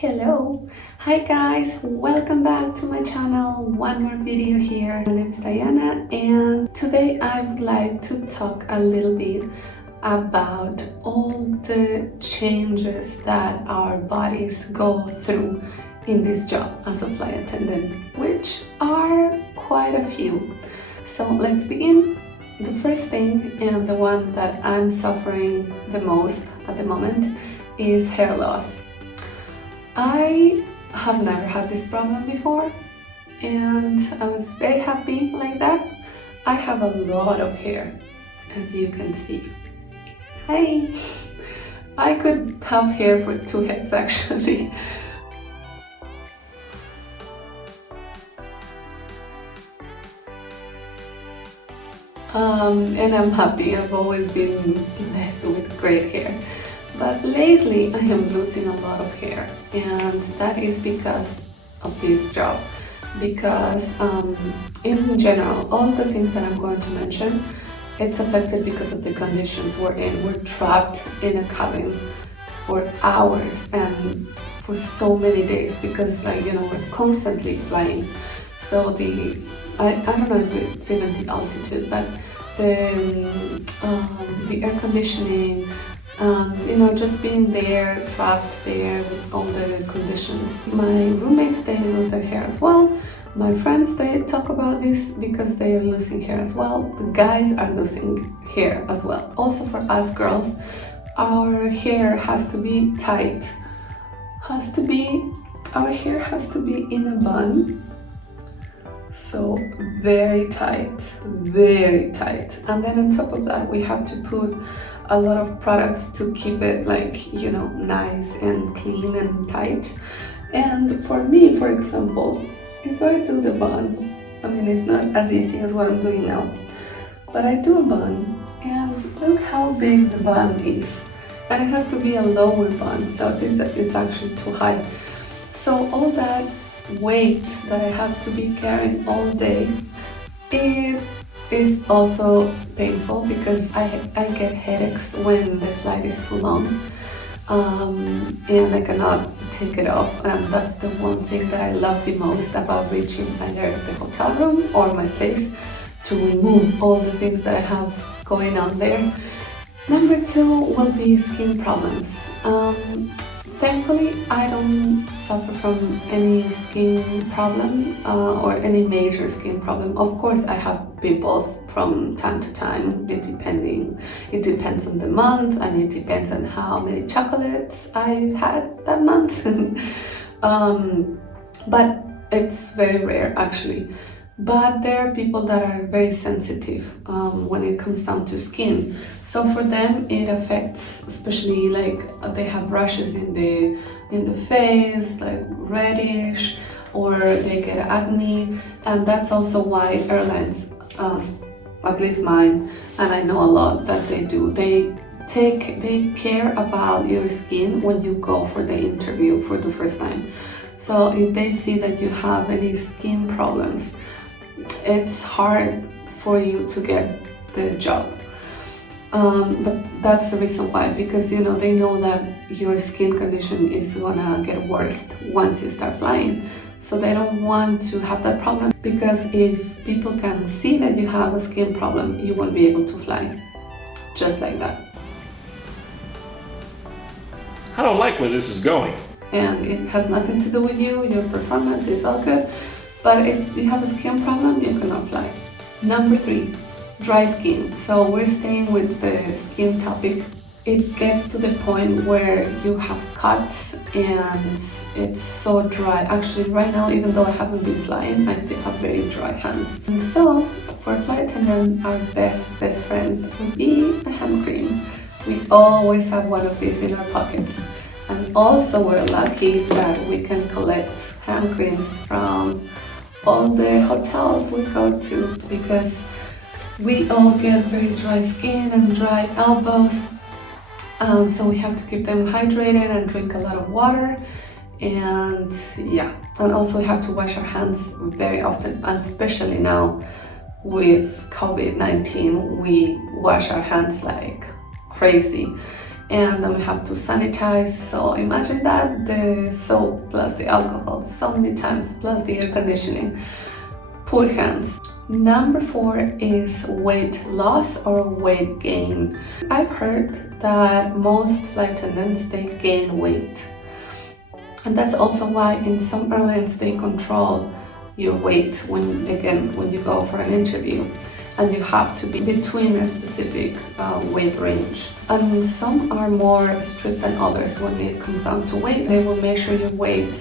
Hello! Hi guys, welcome back to my channel. One more video here. My name is Diana and today I would like to talk a little bit about all the changes that our bodies go through in this job as a flight attendant, which are quite a few. So let's begin. The first thing, and the one that I'm suffering the most at the moment, is hair loss. I have never had this problem before and I was very happy like that. I have a lot of hair, as you can see. Hi! I could have hair for 2 heads actually. And I'm happy. I've always been blessed with great hair. But lately I am losing a lot of hair, and that is because of this job. Because in general, all the things that I'm going to mention, it's affected because of the conditions we're in. We're trapped in a cabin for hours and for so many days because, we're constantly flying. So I don't know if it's even the altitude, but the air conditioning, just being there, trapped there with all the conditions. My roommates, they lose their hair as well. My friends, they talk about this because they are losing hair as well. The guys are losing hair as well. Also for us girls, our hair has to be tight. Our hair has to be in a bun. So very tight. And then on top of that, we have to put a lot of products to keep it nice and clean and tight. And for me, for example, if I do the bun, it's not as easy as what I'm doing now, but I do a bun and look how big the bun is. And it has to be a lower bun, so it's actually too high. So all that weight that I have to be carrying all day, it is also painful because I get headaches when the flight is too long, and I cannot take it off. And that's the one thing that I love the most about reaching either the hotel room or my place, to remove all the things that I have going on there. Number 2 will be skin problems. Thankfully, I don't suffer from any skin problem or any major skin problem. Of course, I have pimples from time to time. It depends on the month, and it depends on how many chocolates I've had that month. But it's very rare actually. But there are people that are very sensitive when it comes down to skin. So for them it affects, especially they have rashes in the face, like reddish, or they get acne. And that's also why airlines, at least mine, and I know a lot that they do, they care about your skin when you go for the interview for the first time. So if they see that you have any skin problems, it's hard for you to get the job. But that's the reason why, because they know that your skin condition is gonna get worse once you start flying. So they don't want to have that problem, because if people can see that you have a skin problem, you won't be able to fly. Just like that. I don't like where this is going. And it has nothing to do with you, your performance is all good. But if you have a skin problem, you cannot fly. Number 3, dry skin. So we're staying with the skin topic. It gets to the point where you have cuts and it's so dry. Actually, right now, even though I haven't been flying, I still have very dry hands. And so, for a flight attendant, our best friend would be a hand cream. We always have one of these in our pockets. And also, we're lucky that we can collect hand creams from all the hotels we go to, because we all get very dry skin and dry elbows, so we have to keep them hydrated and drink a lot of water. And also we have to wash our hands very often, and especially now with COVID-19, we wash our hands like crazy. and then we have to sanitize. So imagine that, the soap plus the alcohol so many times plus the air conditioning. Poor hands. Number 4 is weight loss or weight gain. I've heard that most flight attendants, they gain weight. And that's also why in some airlines they control your weight when you go for an interview, and you have to be between a specific weight range. And some are more strict than others when it comes down to weight. They will measure your weight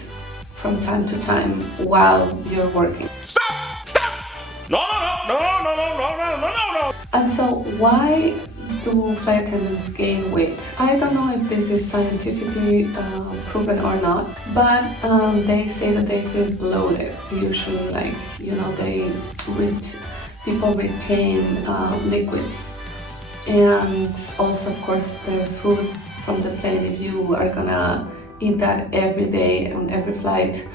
from time to time while you're working. Stop! No, no, no, no, no, no, no, no, no, no. And so why do flight attendants gain weight? I don't know if this is scientifically proven or not, but they say that they feel bloated. Usually, like, people retain liquids. And also, of course, the food from the plane, if you are gonna eat that every day on every flight,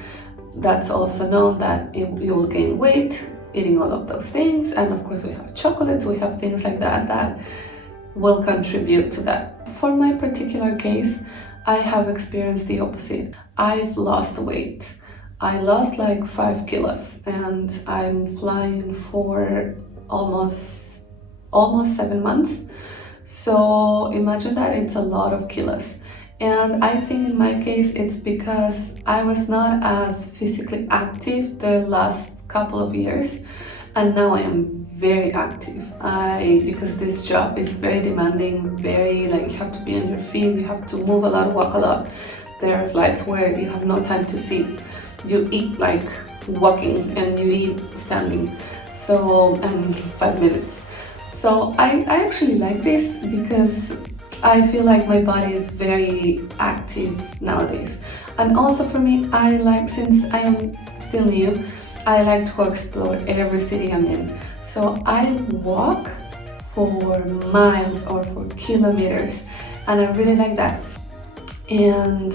that's also known that you will gain weight eating all of those things. And of course we have chocolates, we have things like that will contribute to that. For my particular case, I have experienced the opposite. I've lost weight. I lost like 5 kilos, and I'm flying for almost 7 months. So imagine that, it's a lot of kilos. And I think in my case it's because I was not as physically active the last couple of years, and now I am very active. Because this job is very demanding, very, like, you have to be on your feet, you have to move a lot, walk a lot. There are flights where you have no time to sit. You eat like walking and you eat standing. So, and 5 minutes. So I actually like this because I feel like my body is very active nowadays. And also for me, I like, since I am still new, I like to explore every city I'm in. So I walk for miles or for kilometers, and I really like that. And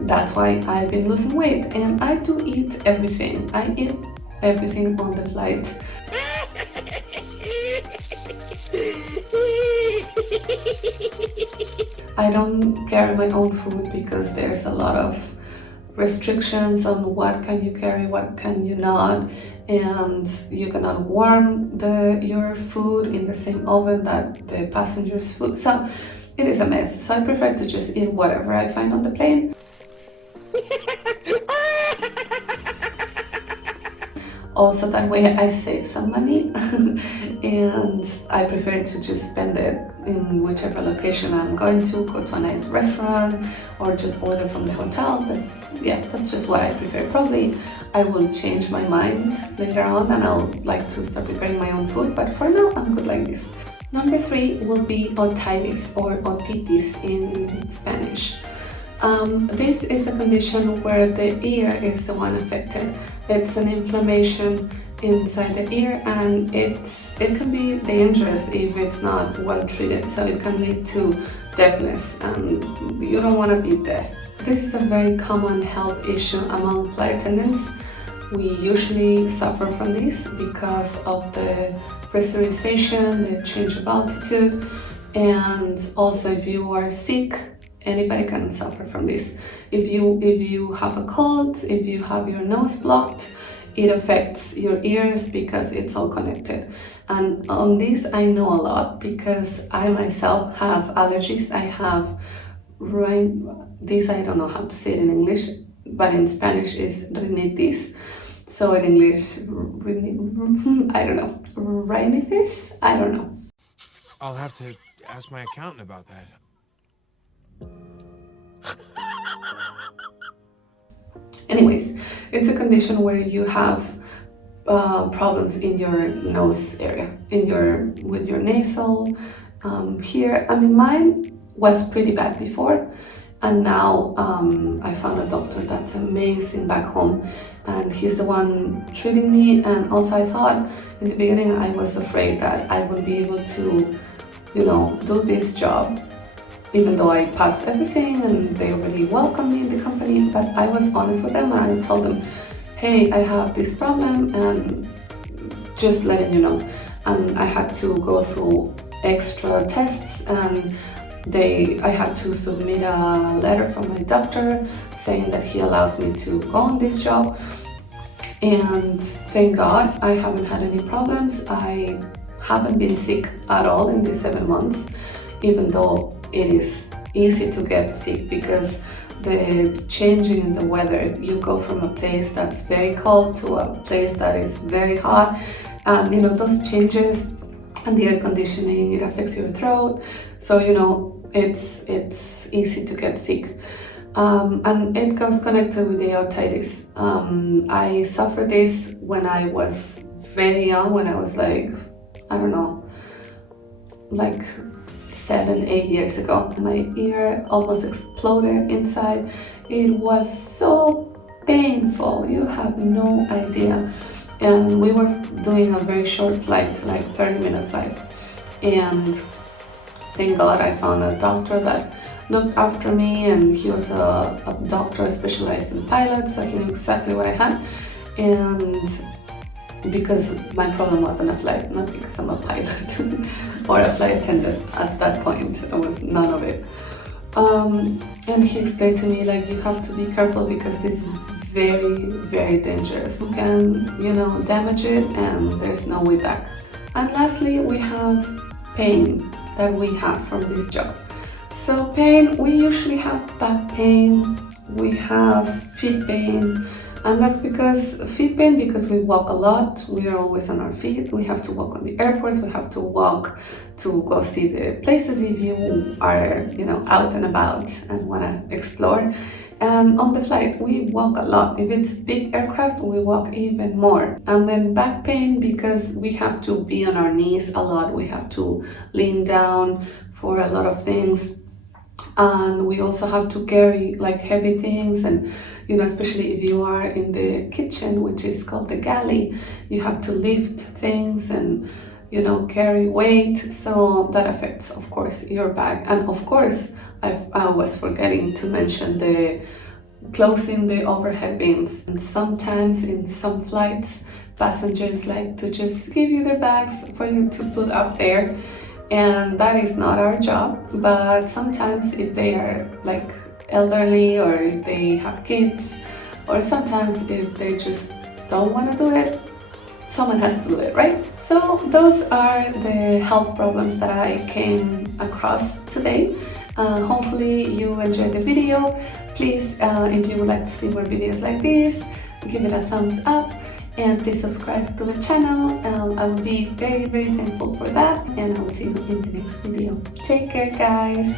that's why I've been losing weight. And I do eat everything. I eat everything on the flight. I don't carry my own food because there's a lot of restrictions on what can you carry, what can you not, and you cannot warm your food in the same oven that the passengers' food. So it is a mess. So I prefer to just eat whatever I find on the plane. Also, that way I save some money and I prefer to just spend it in whichever location I'm going to, go to a nice restaurant or just order from the hotel. But yeah, that's just what I prefer. Probably I will change my mind later on and I'll like to start preparing my own food, but for now I'm good like this. Number 3 will be otitis or otitis in Spanish. This is a condition where the ear is the one affected. It's an inflammation inside the ear, and it can be dangerous if it's not well treated. So it can lead to deafness, and you don't want to be deaf. This is a very common health issue among flight attendants. We usually suffer from this because of the pressurization, the change of altitude, and also if you are sick, anybody can suffer from this. If you have a cold, if you have your nose blocked, it affects your ears because it's all connected. And on this I know a lot because I myself have allergies. I have this, I don't know how to say it in English, but in Spanish is rinitis. So in English, I don't know, rinitis? I don't know. I'll have to ask my accountant about that. Anyways, it's a condition where you have problems in your nose area, with your nasal here. I mean, mine was pretty bad before, and now I found a doctor that's amazing back home, and he's the one treating me. And also I thought in the beginning I was afraid that I would be able to, do this job, even though I passed everything and they really welcomed me in the company. But I was honest with them and I told them, hey, I have this problem and just letting you know. And I had to go through extra tests, and I had to submit a letter from my doctor saying that he allows me to go on this job. And thank God I haven't had any problems. I haven't been sick at all in these 7 months, even though it is easy to get sick because the changing in the weather, you go from a place that's very cold to a place that is very hot, and those changes and the air conditioning, it affects your throat, so it's easy to get sick. And it goes connected with the otitis. I suffered this when I was very young, when I was like, I don't know, like 7-8 years ago. My ear almost exploded inside. It was so painful, you have no idea. And we were doing a very short flight, like 30-minute flight. And thank God I found a doctor that looked after me, and he was a doctor specialized in pilots, so he knew exactly what I had. And because my problem wasn't a flight, not because I'm a pilot or a flight attendant at that point, it was none of it. And he explained to me, like, you have to be careful because this is very, very dangerous. You can, damage it and there's no way back. And lastly, we have pain that we have from this job. So pain, we usually have back pain, we have feet pain, and that's because feet pain, because we walk a lot, we are always on our feet, we have to walk on the airports, we have to walk to go see the places if you are, out and about and want to explore. And on the flight, we walk a lot. If it's big aircraft, we walk even more. And then back pain, because we have to be on our knees a lot, we have to lean down for a lot of things. And we also have to carry like heavy things, and especially if you are in the kitchen, which is called the galley, you have to lift things and carry weight, so that affects, of course, your back. And of course, I was forgetting to mention the closing the overhead bins. And sometimes in some flights, passengers like to just give you their bags for you to put up there, and that is not our job. But sometimes if they are like elderly, or if they have kids, or sometimes if they just don't want to do it, someone has to do it, right? So those are the health problems that I came across today. Hopefully you enjoyed the video. Please, if you would like to see more videos like this, give it a thumbs up. And please subscribe to the channel. I will be very, very thankful for that. And I will see you in the next video. Take care, guys.